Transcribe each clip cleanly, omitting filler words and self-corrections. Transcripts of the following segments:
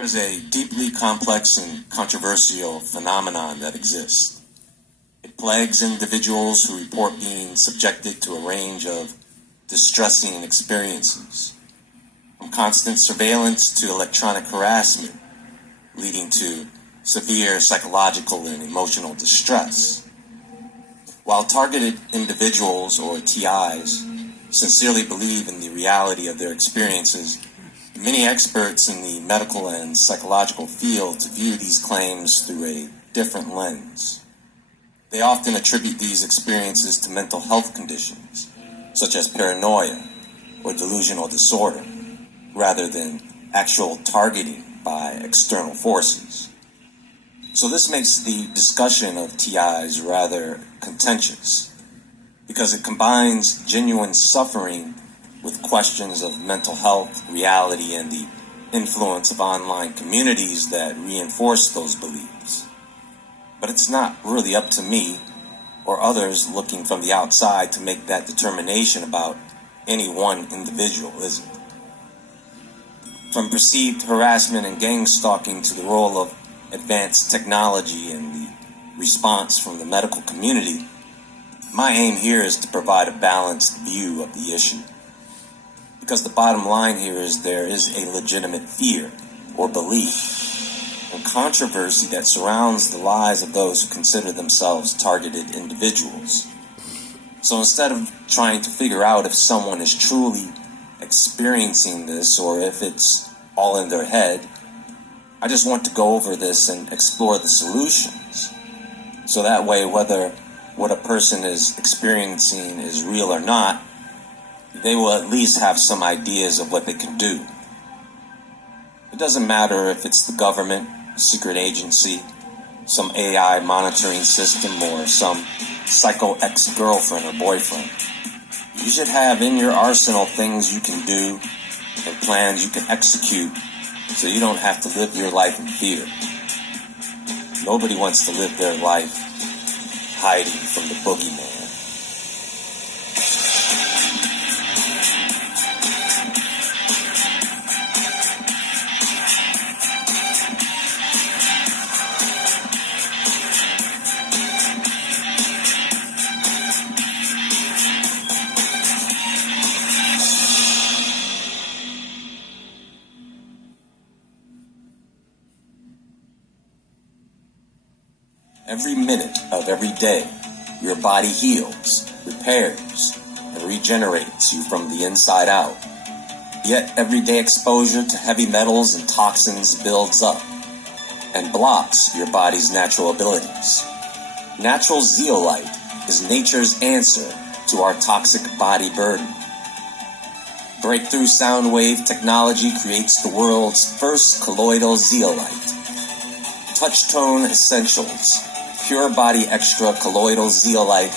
There's a deeply complex and controversial phenomenon that exists. It plagues individuals who report being subjected to a range of distressing experiences, from constant surveillance to electronic harassment, leading to severe psychological and emotional distress. While targeted individuals, or TIs, sincerely believe in the reality of their experiences, many experts in the medical and psychological fields view these claims through a different lens. They often attribute these experiences to mental health conditions, such as paranoia or delusional disorder, rather than actual targeting by external forces. So this makes the discussion of TIs rather contentious, because it combines genuine suffering with questions of mental health, reality, and the influence of online communities that reinforce those beliefs. But it's not really up to me or others looking from the outside to make that determination about any one individual, is it? From perceived harassment and gang stalking to the role of advanced technology and the response from the medical community, my aim here is to provide a balanced view of the issue. Because the bottom line here is there is a legitimate fear or belief and controversy that surrounds the lives of those who consider themselves targeted individuals. So instead of trying to figure out if someone is truly experiencing this or if it's all in their head, I just want to go over this and explore the solutions. So that way, whether what a person is experiencing is real or not, they will at least have some ideas of what they can do. It doesn't matter if it's the government, a secret agency, some AI monitoring system, or some psycho ex-girlfriend or boyfriend. You should have in your arsenal things you can do and plans you can execute so you don't have to live your life in fear. Nobody wants to live their life hiding from the boogeyman. Every minute of every day, your body heals, repairs, and regenerates you from the inside out. Yet everyday exposure to heavy metals and toxins builds up and blocks your body's natural abilities. Natural zeolite is nature's answer to our toxic body burden. Breakthrough sound wave technology creates the world's first colloidal zeolite. Touchtone Essentials Pure Body Extra Colloidal Zeolite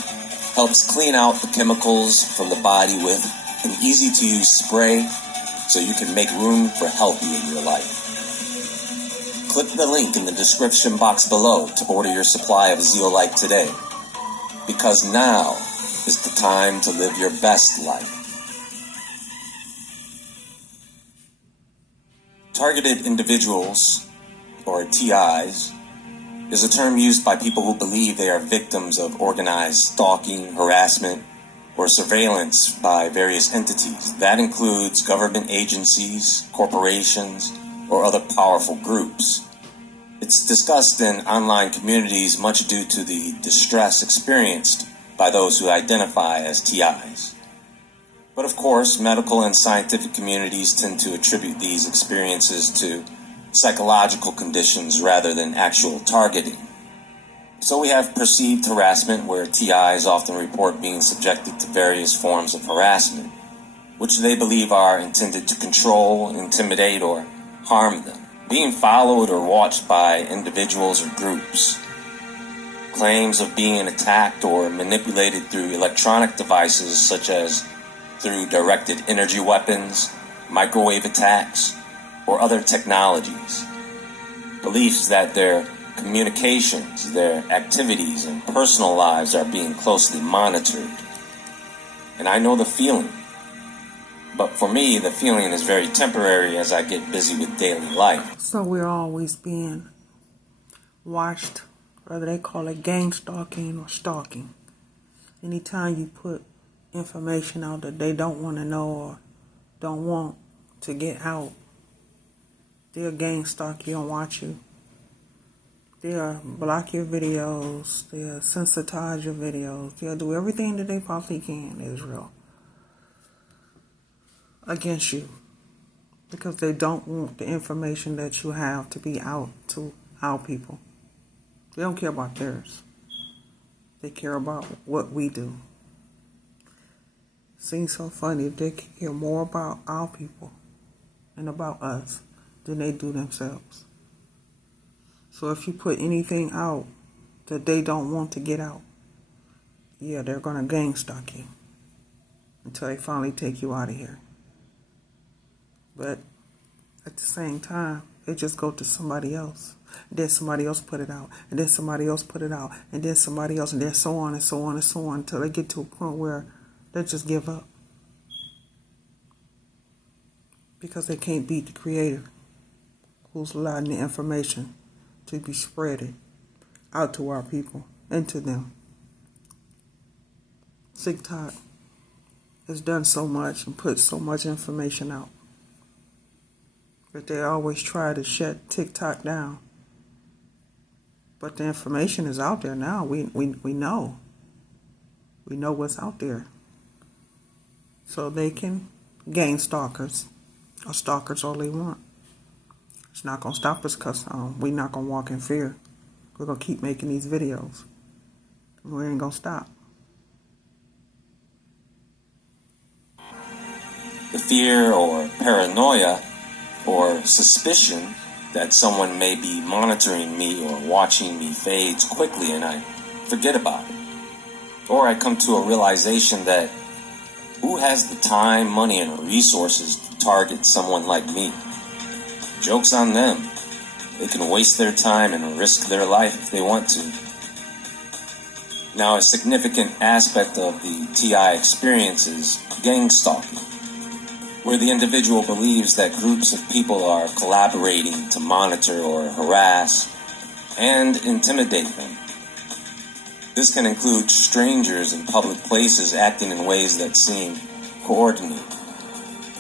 helps clean out the chemicals from the body with an easy-to-use spray so you can make room for healthy in your life. Click the link in the description box below to order your supply of zeolite today, because now is the time to live your best life. Targeted individuals, or TIs, is a term used by people who believe they are victims of organized stalking, harassment, or surveillance by various entities. That includes government agencies, corporations, or other powerful groups. It's discussed in online communities much due to the distress experienced by those who identify as TIs. But of course, medical and scientific communities tend to attribute these experiences to psychological conditions rather than actual targeting. So we have perceived harassment, where TIs often report being subjected to various forms of harassment, which they believe are intended to control, intimidate, or harm them, being followed or watched by individuals or groups. Claims of being attacked or manipulated through electronic devices, such as through directed energy weapons, microwave attacks, or other technologies. Beliefs that their communications, their activities, and personal lives are being closely monitored. And I know the feeling. But for me, the feeling is very temporary as I get busy with daily life. So we're always being watched, whether they call it gang stalking or stalking. Anytime you put information out that they don't want to know or don't want to get out, they'll gang stalk you and watch you. They'll block your videos. They'll sensitize your videos. They'll do everything that they possibly can, Israel, against you. Because they don't want the information that you have to be out to our people. They don't care about theirs. They care about what we do. Seems so funny. They care more about our people and about us than they do themselves. So if you put anything out that they don't want to get out, yeah, they're going to gang stalk you until they finally take you out of here. But at the same time, they just go to somebody else. Then somebody else put it out. And then somebody else put it out. And then somebody else. And then so on and so on and so on until they get to a point where they just give up. Because they can't beat the Creator who's allowing the information to be spreaded out to our people and to them. TikTok has done so much and put so much information out. But they always try to shut TikTok down. But the information is out there now. We know. We know what's out there. So they can gain stalkers or stalkers all they want. It's not going to stop us because we're not going to walk in fear. We're going to keep making these videos. We ain't going to stop. The fear or paranoia or suspicion that someone may be monitoring me or watching me fades quickly and I forget about it. Or I come to a realization that who has the time, money, and resources to target someone like me? Joke's on them. They can waste their time and risk their life if they want to. Now, a significant aspect of the TI experience is gang stalking, where the individual believes that groups of people are collaborating to monitor or harass and intimidate them. This can include strangers in public places acting in ways that seem coordinated,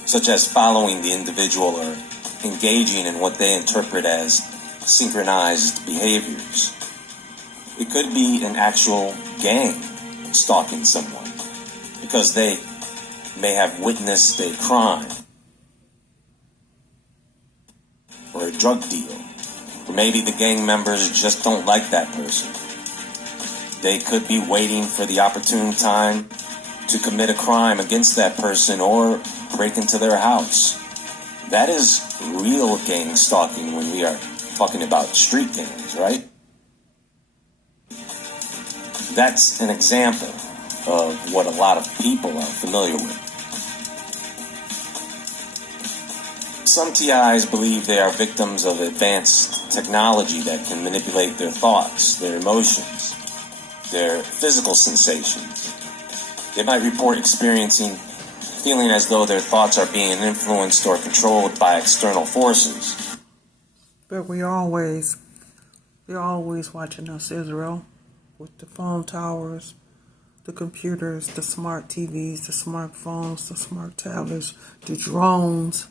such as following the individual or engaging in what they interpret as synchronized behaviors. It could be an actual gang stalking someone because they may have witnessed a crime or a drug deal, or maybe the gang members just don't like that person. They could be waiting for the opportune time to commit a crime against that person or break into their house. That is real gang stalking when we are talking about street gangs, right? That's an example of what a lot of people are familiar with. Some TIs believe they are victims of advanced technology that can manipulate their thoughts, their emotions, their physical sensations. They might report feeling as though their thoughts are being influenced or controlled by external forces. But they're always watching us, Israel, with the phone towers, the computers, the smart TVs, the smartphones, the smart tablets, the drones.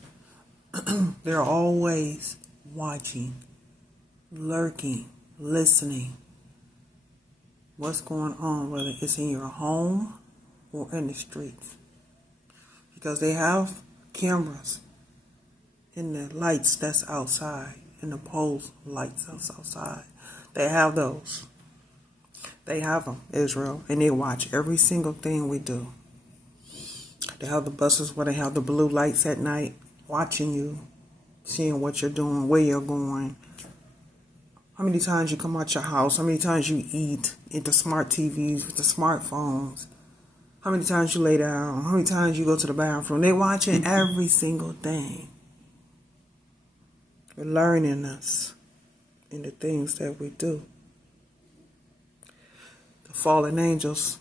They're always watching, lurking, listening. What's going on, whether it's in your home or in the streets. Because they have cameras in the lights that's outside, in the poles lights that's outside. They have those. They have them, Israel, and they watch every single thing we do. They have the buses where they have the blue lights at night, watching you, seeing what you're doing, where you're going, how many times you come out your house, how many times you eat, at the smart TVs, with the smartphones, how many times you lay down, how many times you go to the bathroom. They're watching every single thing. They're learning us in the things that we do. The fallen angels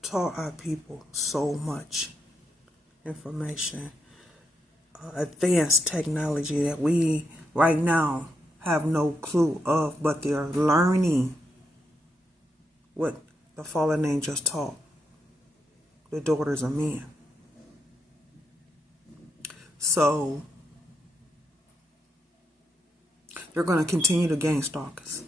taught our people so much. information, advanced technology that we right now have no clue of, but they're learning what the fallen angels taught the daughters of men. So they're going to continue to gain stalkers.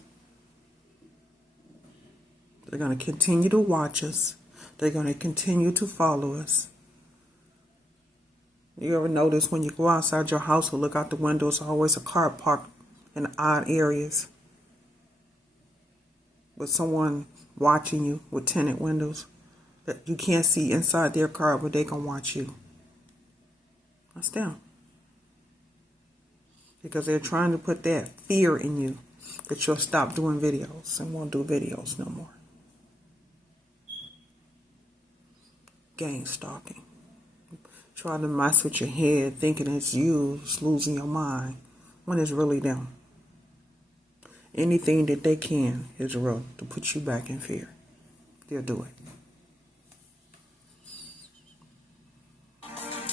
They're going to continue to watch us. They're going to continue to follow us. You ever notice when you go outside your house or look out the window, there's always a car parked in odd areas with someone watching you with tinted windows that you can't see inside their car, but they can watch you. That's them. Because they're trying to put that fear in you that you'll stop doing videos and won't do videos no more. Gang stalking. Trying to mess with your head thinking it's you, it's losing your mind, when it's really them. Anything that they can, Israel, to put you back in fear, they'll do it.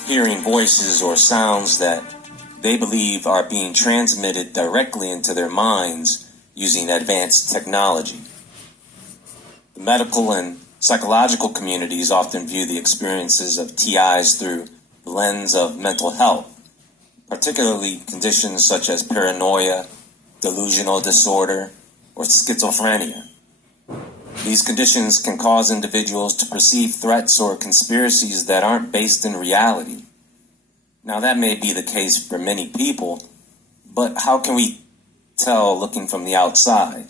Hearing voices or sounds that they believe are being transmitted directly into their minds using advanced technology. The medical and psychological communities often view the experiences of TIs through the lens of mental health, particularly conditions such as paranoia, delusional disorder, or schizophrenia. These conditions can cause individuals to perceive threats or conspiracies that aren't based in reality. Now, that may be the case for many people, but how can we tell looking from the outside,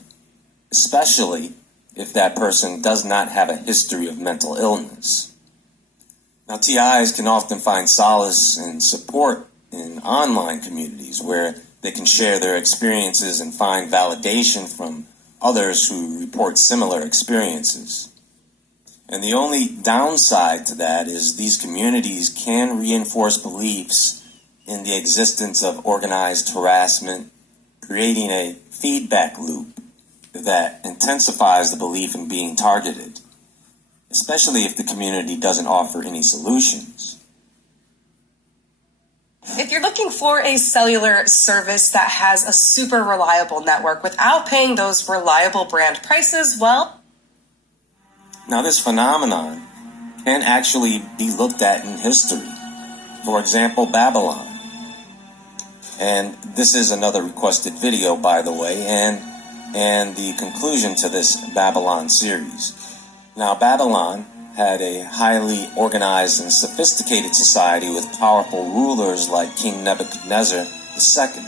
especially if that person does not have a history of mental illness? Now, TIs can often find solace and support in online communities where they can share their experiences and find validation from others who report similar experiences. And the only downside to that is these communities can reinforce beliefs in the existence of organized harassment, creating a feedback loop that intensifies the belief in being targeted, especially if the community doesn't offer any solutions. If you're looking for a cellular service that has a super reliable network without paying those reliable brand prices, well... Now, this phenomenon can actually be looked at in history. For example, Babylon. And this is another requested video, by the way, and the conclusion to this Babylon series. Now, Babylon had a highly organized and sophisticated society with powerful rulers like King Nebuchadnezzar II.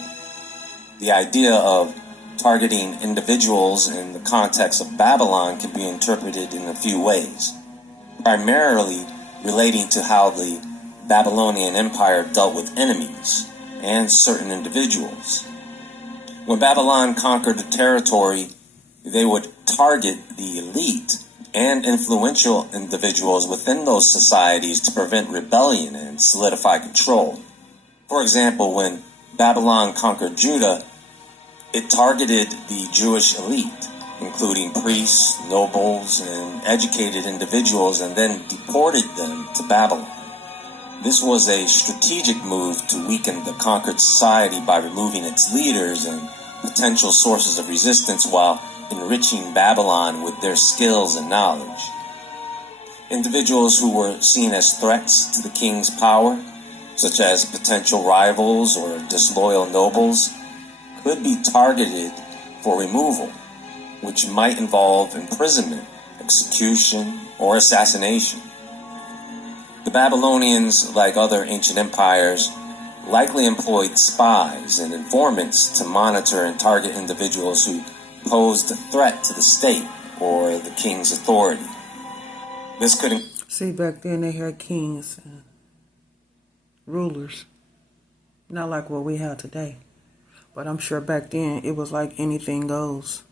The idea of targeting individuals in the context of Babylon can be interpreted in a few ways, primarily relating to how the Babylonian Empire dealt with enemies and certain individuals. When Babylon conquered a territory, they would target the elite and influential individuals within those societies to prevent rebellion and solidify control. For example, when Babylon conquered Judah, it targeted the Jewish elite, including priests, nobles, and educated individuals, and then deported them to Babylon. This was a strategic move to weaken the conquered society by removing its leaders and potential sources of resistance while enriching Babylon with their skills and knowledge. Individuals who were seen as threats to the king's power, such as potential rivals or disloyal nobles, could be targeted for removal, which might involve imprisonment, execution, or assassination. The Babylonians, like other ancient empires, likely employed spies and informants to monitor and target individuals who posed a threat to the state or the king's authority. This could... See, back then they had kings and rulers, not like what we have today. But I'm sure back then it was like anything goes.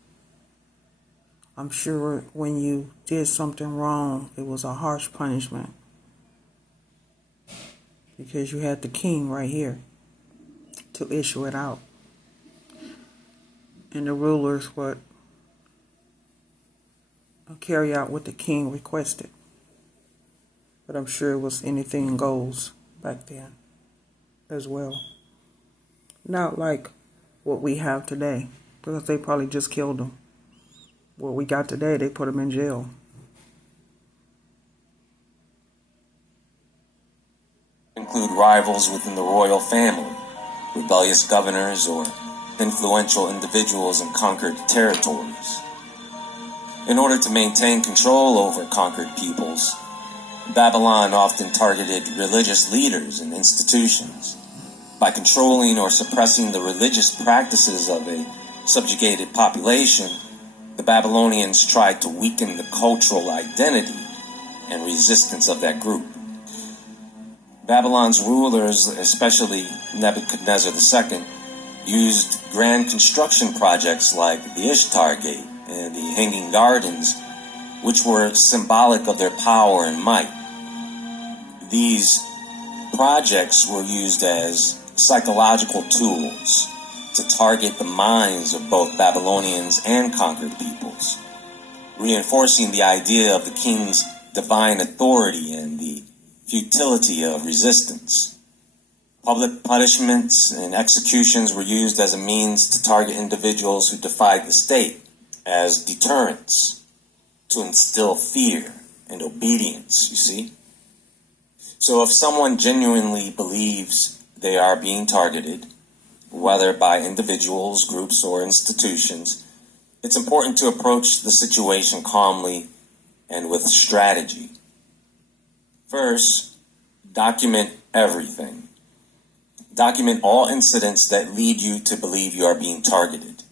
I'm sure when you did something wrong, it was a harsh punishment. Because you had the king right here to issue it out. And the rulers would carry out what the king requested. But I'm sure it was anything goes back then as well. Not like what we have today, because they probably just killed them. What we got today, they put them in jail. Include rivals within the royal family, rebellious governors, or influential individuals in conquered territories. In order to maintain control over conquered peoples, Babylon often targeted religious leaders and institutions. By controlling or suppressing the religious practices of a subjugated population, the Babylonians tried to weaken the cultural identity and resistance of that group. Babylon's rulers, especially Nebuchadnezzar II, used grand construction projects like the Ishtar Gate and the Hanging Gardens, which were symbolic of their power and might. These projects were used as psychological tools to target the minds of both Babylonians and conquered peoples, reinforcing the idea of the king's divine authority and the futility of resistance. Public punishments and executions were used as a means to target individuals who defied the state, as deterrents, to instill fear and obedience, you see? So if someone genuinely believes they are being targeted, whether by individuals, groups, or institutions, it's important to approach the situation calmly and with strategy. First, document everything. Document all incidents that lead you to believe you are being targeted.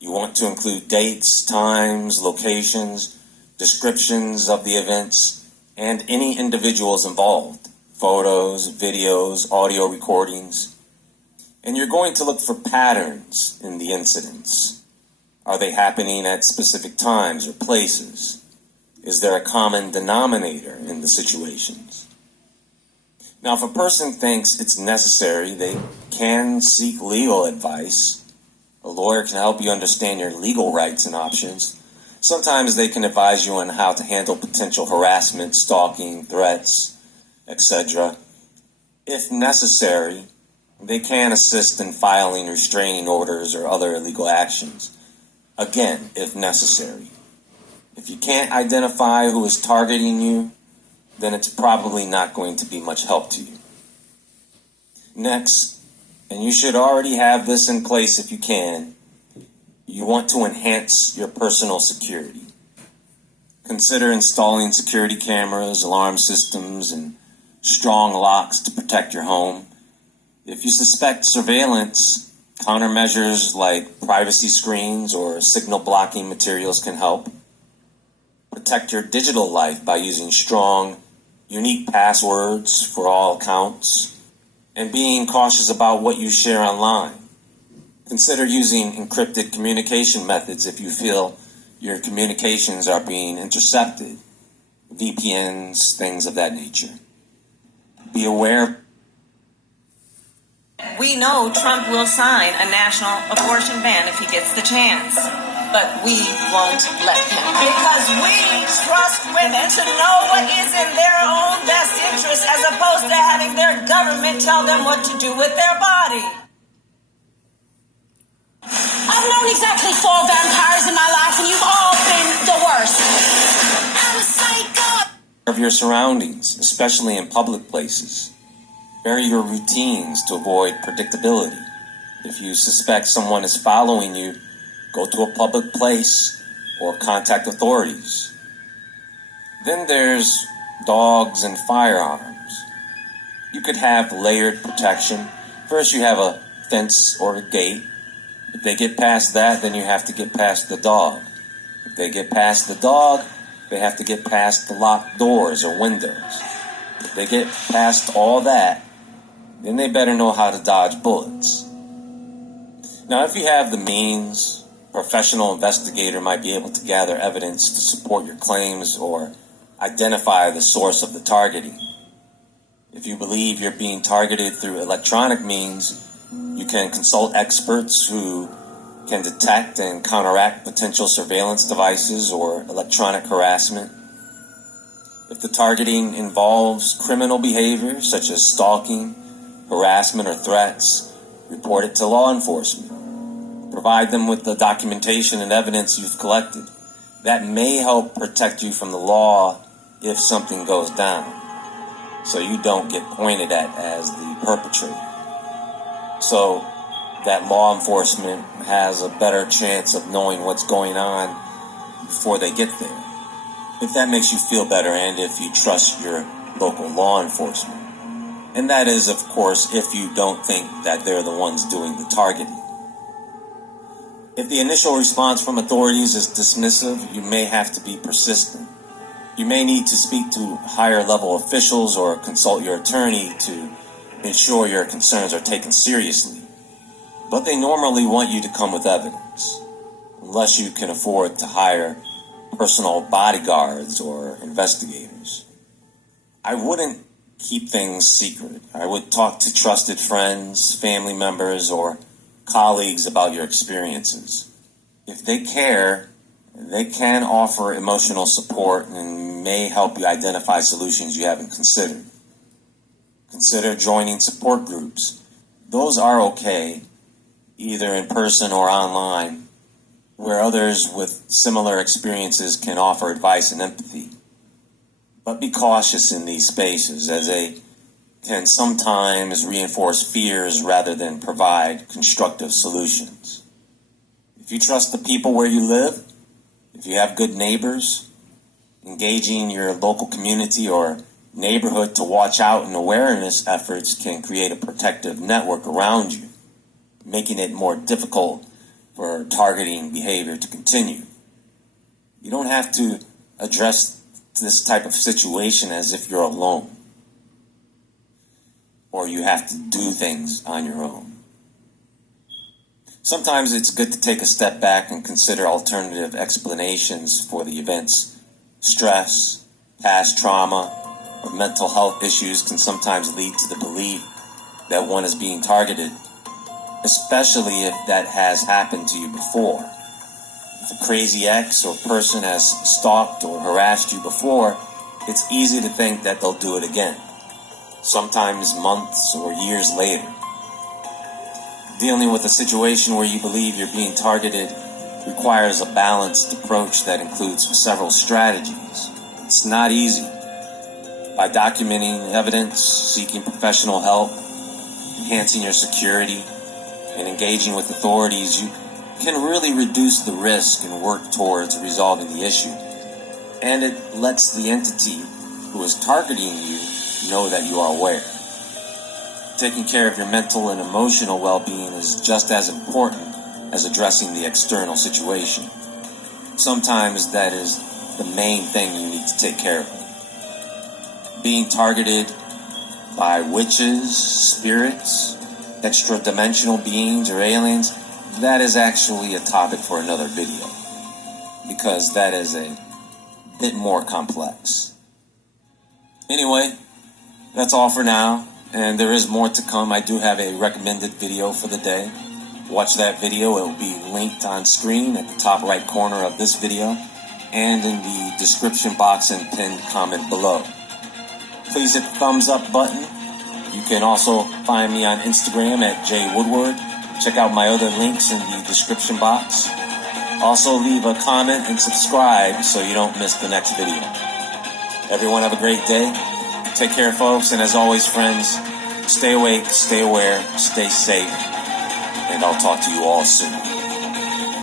You want to include dates, times, locations, descriptions of the events, and any individuals involved, photos, videos, audio recordings. And you're going to look for patterns in the incidents. Are they happening at specific times or places? Is there a common denominator in the situations? Now, if a person thinks it's necessary, they can seek legal advice. A lawyer can help you understand your legal rights and options. Sometimes they can advise you on how to handle potential harassment, stalking, threats, etc. If necessary, they can assist in filing restraining orders or other illegal actions. Again, if necessary. If you can't identify who is targeting you, then it's probably not going to be much help to you. Next, and you should already have this in place if you can, you want to enhance your personal security. Consider installing security cameras, alarm systems, and strong locks to protect your home. If you suspect surveillance, countermeasures like privacy screens or signal blocking materials can help. Protect your digital life by using strong, unique passwords for all accounts, and being cautious about what you share online. Consider using encrypted communication methods if you feel your communications are being intercepted, VPNs, things of that nature. Be aware. We know Trump will sign a national abortion ban if he gets the chance, but we won't let him. Because we trust women to know what is in their own best interest as opposed to having their government tell them what to do with their body. I've known exactly 4 vampires in my life, and you've all been the worst. I'm a psycho. Of your surroundings, especially in public places. Vary your routines to avoid predictability. If you suspect someone is following you, go to a public place or contact authorities. Then there's dogs and firearms. You could have layered protection. First you have a fence or a gate. If they get past that, then you have to get past the dog. If they get past the dog, they have to get past the locked doors or windows. If they get past all that, then they better know how to dodge bullets. Now, if you have the means, a professional investigator might be able to gather evidence to support your claims or identify the source of the targeting. If you believe you're being targeted through electronic means, you can consult experts who can detect and counteract potential surveillance devices or electronic harassment. If the targeting involves criminal behavior such as stalking, harassment, or threats, report it to law enforcement. Provide them with the documentation and evidence you've collected. That may help protect you from the law if something goes down, so you don't get pointed at as the perpetrator. So that law enforcement has a better chance of knowing what's going on before they get there. If that makes you feel better and if you trust your local law enforcement. And that is, of course, if you don't think that they're the ones doing the targeting. If the initial response from authorities is dismissive, you may have to be persistent. You may need to speak to higher level officials or consult your attorney to ensure your concerns are taken seriously. But they normally want you to come with evidence, unless you can afford to hire personal bodyguards or investigators. I wouldn't keep things secret. I would talk to trusted friends, family members, or colleagues about your experiences. If they care, they can offer emotional support and may help you identify solutions you haven't considered. Consider joining support groups. Those are okay, either in person or online, where others with similar experiences can offer advice and empathy. But be cautious in these spaces, as they can sometimes reinforce fears rather than provide constructive solutions. If you trust the people where you live, if you have good neighbors, engaging your local community or neighborhood to watch out and awareness efforts can create a protective network around you, making it more difficult for targeting behavior to continue. You don't have to address this type of situation as if you're alone, or you have to do things on your own. Sometimes it's good to take a step back and consider alternative explanations for the events. Stress, past trauma, or mental health issues can sometimes lead to the belief that one is being targeted, especially if that has happened to you before. If a crazy ex or person has stalked or harassed you before, it's easy to think that they'll do it again, sometimes months or years later. Dealing with a situation where you believe you're being targeted requires a balanced approach that includes several strategies. It's not easy. By documenting evidence, seeking professional help, enhancing your security, and engaging with authorities, you can really reduce the risk and work towards resolving the issue. And it lets the entity who is targeting you know that you are aware. Taking care of your mental and emotional well-being is just as important as addressing the external situation. Sometimes that is the main thing you need to take care of. Being targeted by witches, spirits, extra-dimensional beings, or aliens, that is actually a topic for another video, because that is a bit more complex. Anyway, that's all for now, and there is more to come. I do have a recommended video for the day. Watch that video. It will be linked on screen at the top right corner of this video and in the description box and pinned comment below. Please hit the thumbs up button. You can also find me on Instagram at jwoodward. Check out my other links in the description box. Also leave a comment and subscribe so you don't miss the next video. Everyone have a great day. Take care, folks, and as always, friends, stay awake, stay aware, stay safe, and I'll talk to you all soon.